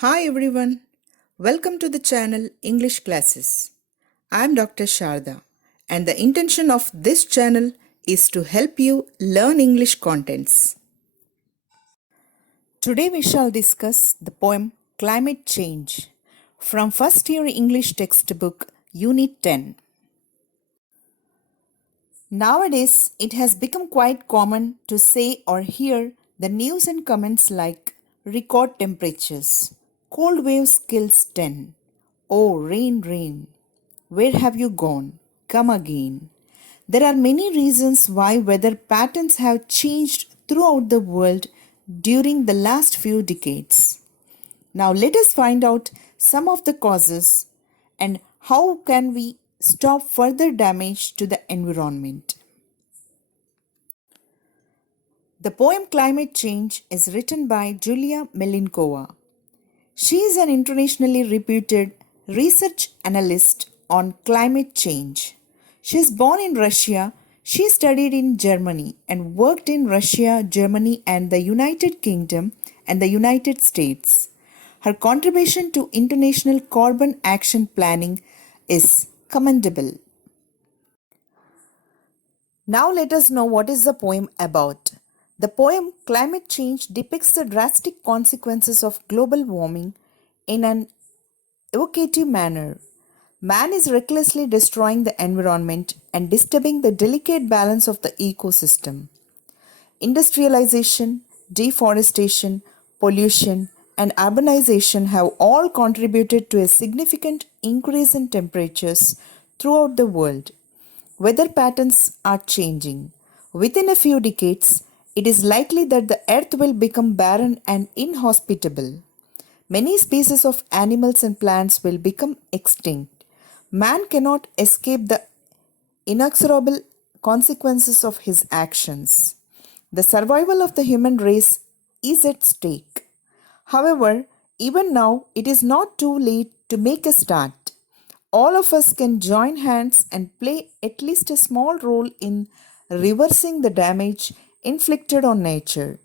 Hi everyone, welcome to the channel English Classes. I am Dr. Sharada and the intention of this channel is to help you learn English contents. Today we shall discuss the poem Climate Change from first year English textbook Unit-10. Nowadays, it has become quite common to say or hear the news and comments like record temperatures, cold waves kills 10, oh rain, rain, where have you gone? Come again. There are many reasons why weather patterns have changed throughout the world during the last few decades. Now let us find out some of the causes and how can we stop further damage to the environment. The poem Climate Change is written by Julia Melinkova. She is an internationally reputed research analyst on climate change. She is born in Russia. She studied in Germany and worked in Russia, Germany, and the United Kingdom and the United States. Her contribution to international carbon action planning is commendable. Now let us know what is the poem about. The poem Climate Change depicts the drastic consequences of global warming in an evocative manner. Man is recklessly destroying the environment and disturbing the delicate balance of the ecosystem. Industrialization, deforestation, pollution, and urbanization have all contributed to a significant increase in temperatures throughout the world. Weather patterns are changing. Within a few decades, it is likely that the earth will become barren and inhospitable. Many species of animals and plants will become extinct. Man cannot escape the inexorable consequences of his actions. The survival of the human race is at stake. However, even now, it is not too late to make a start. All of us can join hands and play at least a small role in reversing the damage inflicted on nature.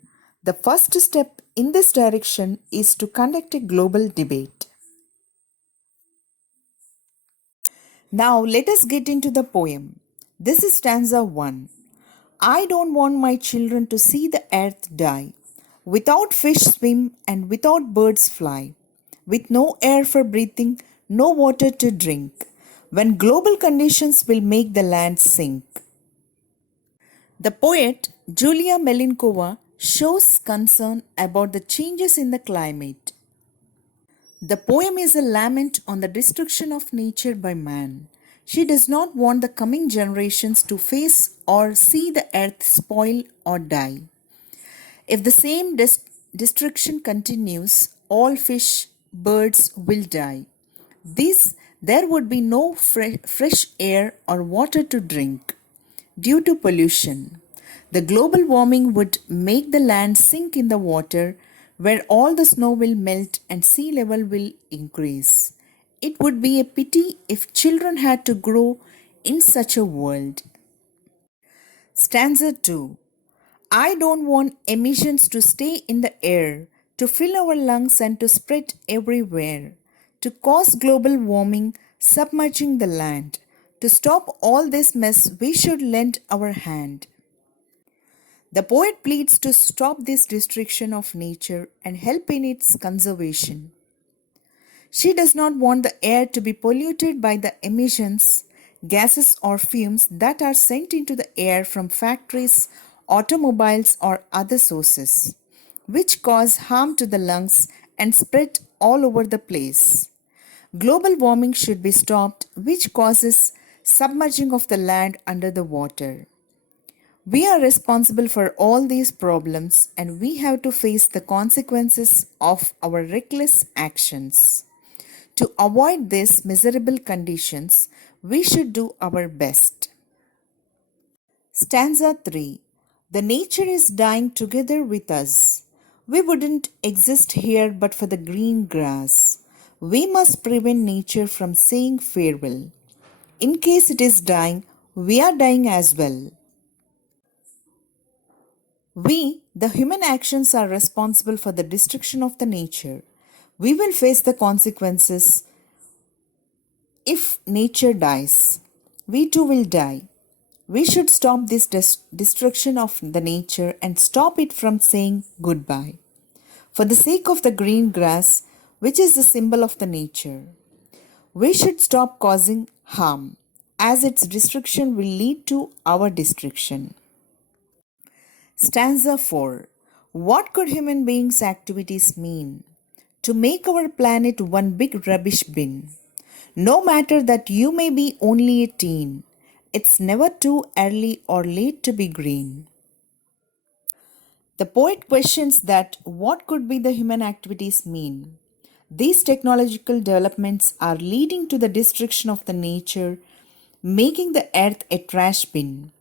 The first step in this direction is to conduct a global debate. Now let us get into the poem. This is stanza 1. I don't want my children to see the earth die. Without fish swim and without birds fly. With no air for breathing, no water to drink. When global conditions will make the land sink. The poet Julia Melinkova shows concern about the changes in the climate. The poem is a lament on the destruction of nature by man. She does not want the coming generations to face or see the earth spoil or die. If the same destruction continues, all fish, birds will die. There would be no fresh air or water to drink due to pollution. The global warming would make the land sink in the water, where all the snow will melt and sea level will increase. It would be a pity if children had to grow in such a world. Stanza 2. I don't want emissions to stay in the air, to fill our lungs and to spread everywhere, to cause global warming, submerging the land. To stop all this mess, we should lend our hand. The poet pleads to stop this destruction of nature and help in its conservation. She does not want the air to be polluted by the emissions, gases or fumes that are sent into the air from factories, automobiles or other sources, which cause harm to the lungs and spread all over the place. Global warming should be stopped, which causes submerging of the land under the water. We are responsible for all these problems and we have to face the consequences of our reckless actions. To avoid these miserable conditions, we should do our best. Stanza 3. The nature is dying together with us. We wouldn't exist here but for the green grass. We must prevent nature from saying farewell. In case it is dying, we are dying as well. We, the human actions, are responsible for the destruction of the nature. We will face the consequences if nature dies. We too will die. We should stop this destruction of the nature and stop it from saying goodbye. For the sake of the green grass, which is the symbol of the nature, we should stop causing harm, as its destruction will lead to our destruction. Stanza 4. What could human beings' activities mean? To make our planet one big rubbish bin. No matter that you may be only a teen, it's never too early or late to be green. The poet questions that what could be the human activities mean? These technological developments are leading to the destruction of the nature, making the earth a trash bin,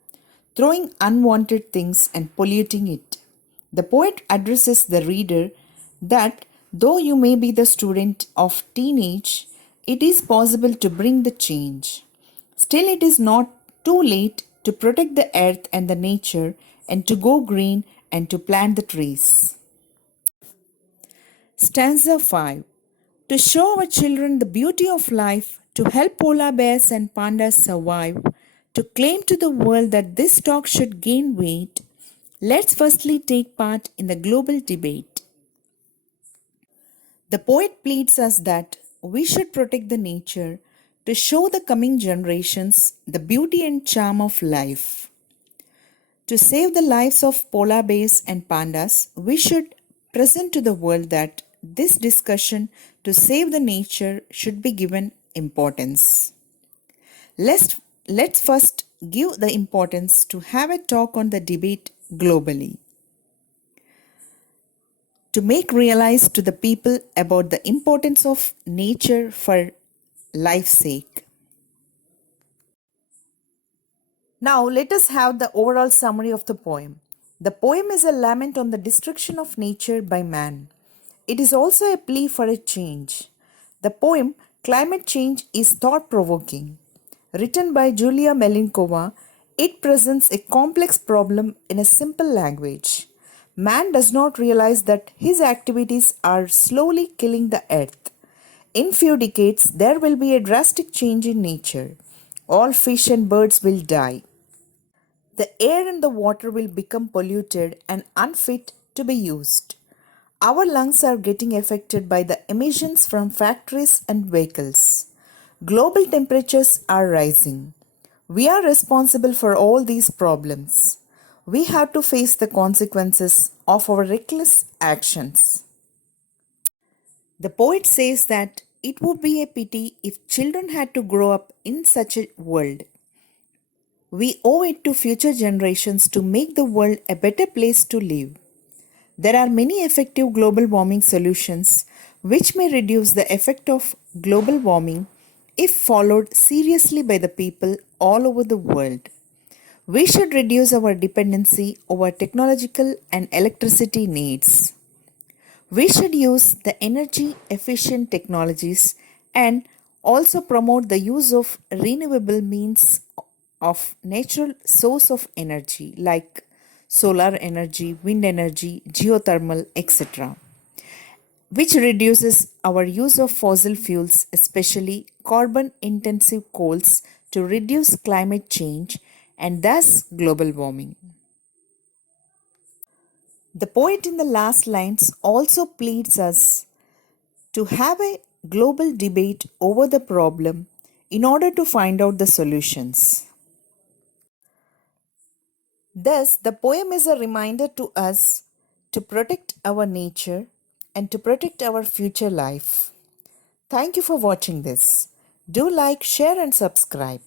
throwing unwanted things and polluting it. The poet addresses the reader that though you may be the student of teenage, it is possible to bring the change. Still, it is not too late to protect the earth and the nature and to go green and to plant the trees. Stanza 5. To show our children the beauty of life, to help polar bears and pandas survive, to claim to the world that this talk should gain weight, let's firstly take part in the global debate. The poet pleads us that we should protect the nature to show the coming generations the beauty and charm of life. To save the lives of polar bears and pandas, we should present to the world that this discussion to save the nature should be given importance. Let's first give the importance to have a talk on the debate globally. To make realize to the people about the importance of nature for life's sake. Now let us have the overall summary of the poem. The poem is a lament on the destruction of nature by man. It is also a plea for a change. The poem Climate Change is thought-provoking. Written by Julia Melinkova, it presents a complex problem in a simple language. Man does not realize that his activities are slowly killing the earth. In few decades, there will be a drastic change in nature. All fish and birds will die. The air and the water will become polluted and unfit to be used. Our lungs are getting affected by the emissions from factories and vehicles. Global temperatures are rising. We are responsible for all these problems. We have to face the consequences of our reckless actions. The poet says that it would be a pity if children had to grow up in such a world. We owe it to future generations to make the world a better place to live. There are many effective global warming solutions which may reduce the effect of global warming if followed seriously by the people all over the world. We should reduce our dependency over technological and electricity needs. We should use the energy efficient technologies and also promote the use of renewable means of natural source of energy like solar energy, wind energy, geothermal, etc., which reduces our use of fossil fuels, especially carbon intensive coals, to reduce climate change and thus global warming. The poet in the last lines also pleads us to have a global debate over the problem in order to find out the solutions. Thus, the poem is a reminder to us to protect our nature and to protect our future life. Thank you for watching this. Do like, share, and subscribe.